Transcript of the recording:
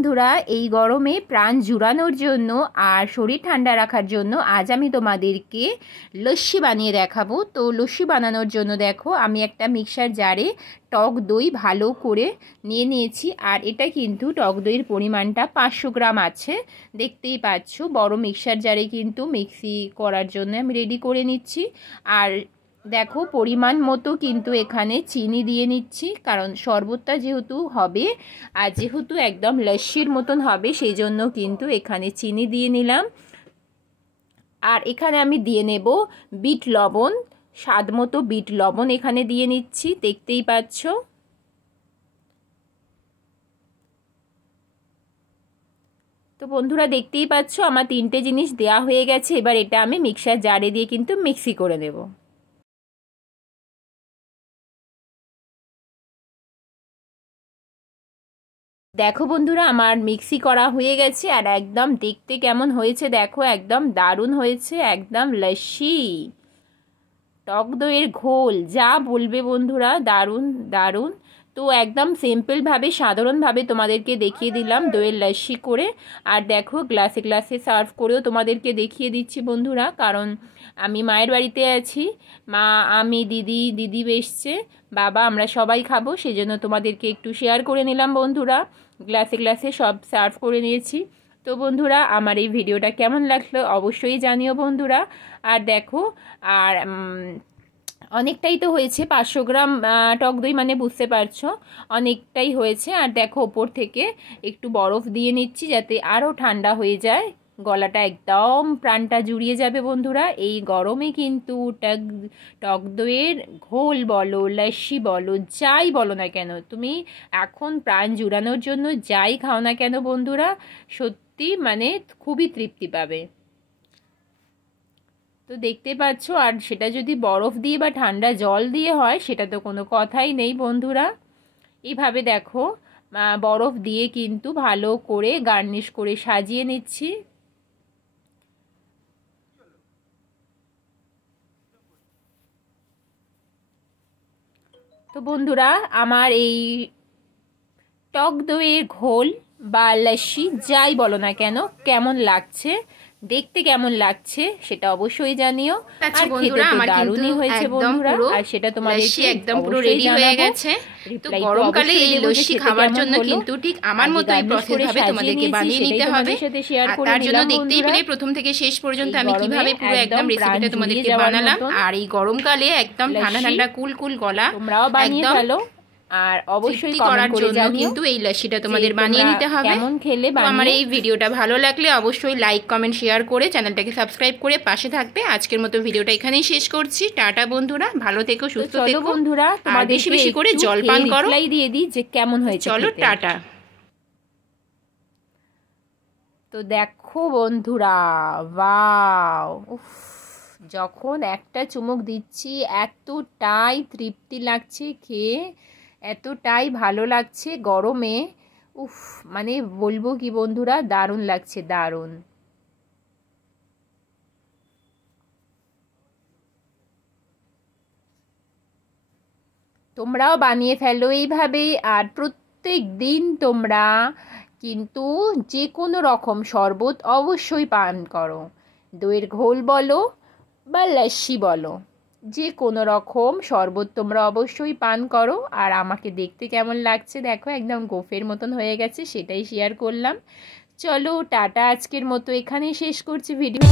বন্ধুরা, এই গরমে প্রাণ জুড়ানোর জন্য আর শরীর ঠান্ডা রাখার জন্য আজ আমি তোমাদেরকে লস্যি বানিয়ে দেখাবো। তো লস্যি বানানোর জন্য দেখো আমি একটা মিক্সার জারে টক দই ভালো করে নিয়ে নিয়েছি। আর এটা কিন্তু টক দইয়ের পরিমাণটা 500 গ্রাম আছে, দেখতেই পাচ্ছ। বড় মিক্সার জারে কিন্তু মিক্সি করার জন্য আমি রেডি করে নিচ্ছি। আর দেখো পরিমাণ মতো কিন্তু এখানে চিনি দিয়ে নিচ্ছি, কারণ শরবতটা যেহেতু হবে আর যেহেতু একদম লস্যির মতন হবে সেই জন্য কিন্তু এখানে চিনি দিয়ে নিলাম। আর এখানে আমি দিয়ে নেব বিট লবণ, স্বাদ মতো বিট লবণ এখানে দিয়ে নিচ্ছি, দেখতেই পাচ্ছ। তো বন্ধুরা দেখতেই পাচ্ছ আমার 3টে জিনিস দেয়া হয়ে গেছে। এবার এটা আমি মিক্সার জারে দিয়ে কিন্তু মিক্সি করে নেব। দেখো বন্ধুরা আমার মিক্সি করা হয়ে গেছে, আর একদম দেখতে কেমন হয়েছে দেখো, একদম দারুণ হয়েছে, একদম লস্যি টক দইয়ের ঘোল, যা বলবে বন্ধুরা, দারুণ দারুণ। তো একদম সিম্পলভাবে সাধারণভাবে তোমাদেরকে দেখিয়ে দিলাম দইয়ের লস্যি করে। আর দেখো গ্লাসে গ্লাসে সার্ভ করেও তোমাদেরকে দেখিয়ে দিচ্ছি বন্ধুরা, কারণ আমি মায়ের বাড়িতে আছি, মা আমি দিদি এসছে, বাবা, আমরা সবাই খাবো, সেজন্য তোমাদেরকে একটু শেয়ার করে নিলাম বন্ধুরা। গ্লাসে গ্লাসে সব সার্ভ করে নিয়েছি। তো বন্ধুরা আমার এই ভিডিওটা কেমন লাগলো অবশ্যই জানিও বন্ধুরা। আর দেখো আর অনেকটাই তো হয়েছে, 500 গ্রাম টক দই মানে বুঝতে পারছো অনেকটাই হয়েছে। আর দেখো ওপর থেকে একটু বরফ দিয়ে নিচ্ছি যাতে আরও ঠান্ডা হয়ে যায়, গলাটা একদম প্রাণটা জুড়িয়ে যাবে বন্ধুরা। এই গরমে কিন্তু টক দইয়ের ঘোল বলো, লস্যি বলো, যাই বলো না কেন, তুমি এখন প্রাণ জুড়ানোর জন্য যাই খাও না কেন বন্ধুরা, সত্যি মানে খুবই তৃপ্তি পাবে। তো দেখতে পাচ্ছ, আর সেটা যদি বরফ দিয়ে বা ঠান্ডা জল দিয়ে হয় সেটা তো কোনো কথাই নেই বন্ধুরা। এইভাবে দেখো বরফ দিয়ে কিন্তু ভালো করে গার্নিশ করে সাজিয়ে নিচ্ছি। তো বন্ধুরা আমার এই টক দইয়ের ঘোল বা লস্যি যাই বলো না কেন কেমন লাগছে, দেখতে কেমন লাগছে সেটা অবশ্যই জানিও। আর খেতে তো দারুণই হয়েছে বন্ধুরা, আর সেটা তোমাদের একদম পুরো রেডি হয়ে গেছে। তো গরমকালে এই লস্যি খাওয়ার জন্য কিন্তু ঠিক আমার মতো এই প্রসেস ভাবে তোমাদেরকে বানিয়ে নিতে হবে। তার জন্য দেখতেই পেলে প্রথম থেকে শেষ পর্যন্ত আমি কিভাবে পুরো একদম রেসিপিটা তোমাদেরকে বানালাম। আর এই গরমকালে একদম ঠান্ডা ঠান্ডা কুল গলা তোমরাও বানিয়ে ফেলো। আর অবশ্যই করার জন্য কিন্তু এই লস্যিটা তোমাদের বানিয়ে নিতে হবে। কেমন খেলে আমার এই ভিডিওটা ভালো লাগলে অবশ্যই লাইক কমেন্ট শেয়ার করে চ্যানেলটাকে সাবস্ক্রাইব করে পাশে থাকবে। আজকের মতো ভিডিওটা এখানেই শেষ করছি। টাটা বন্ধুরা, ভালো থেকো, সুস্থ থেকো বন্ধুরা, আর বেশি বেশি করে জল পান করো। দিয়ে দিই যে কেমন হয়েছে, চলো টাটা। তো দেখো বন্ধুরা, ওয়াও, যখন একটা চুমুক দিচ্ছি এতটাই তৃপ্তি লাগছে খেয়ে, এতটাই ভালো লাগছে গরমে, মানে বলবো কি বন্ধুরা, দারুণ লাগছে, দারুণ। তোমরাও বানিয়ে ফেলো এইভাবে। আর প্রত্যেক দিন তোমরা কিন্তু যে কোনো রকম শরবত অবশ্যই পান করো, দইয়ের ঘোল বলো বা লস্যি বলো, যে কোনো রকম শরবত তোমরা অবশ্যই পান করো। আর আমাকে দেখতে কেমন লাগছে দেখো, একদম গোফের মতন হয়ে গেছে, সেটাই শেয়ার করলাম। চলো টাটা, আজকের মতো এখানেই শেষ করছি ভিডিও।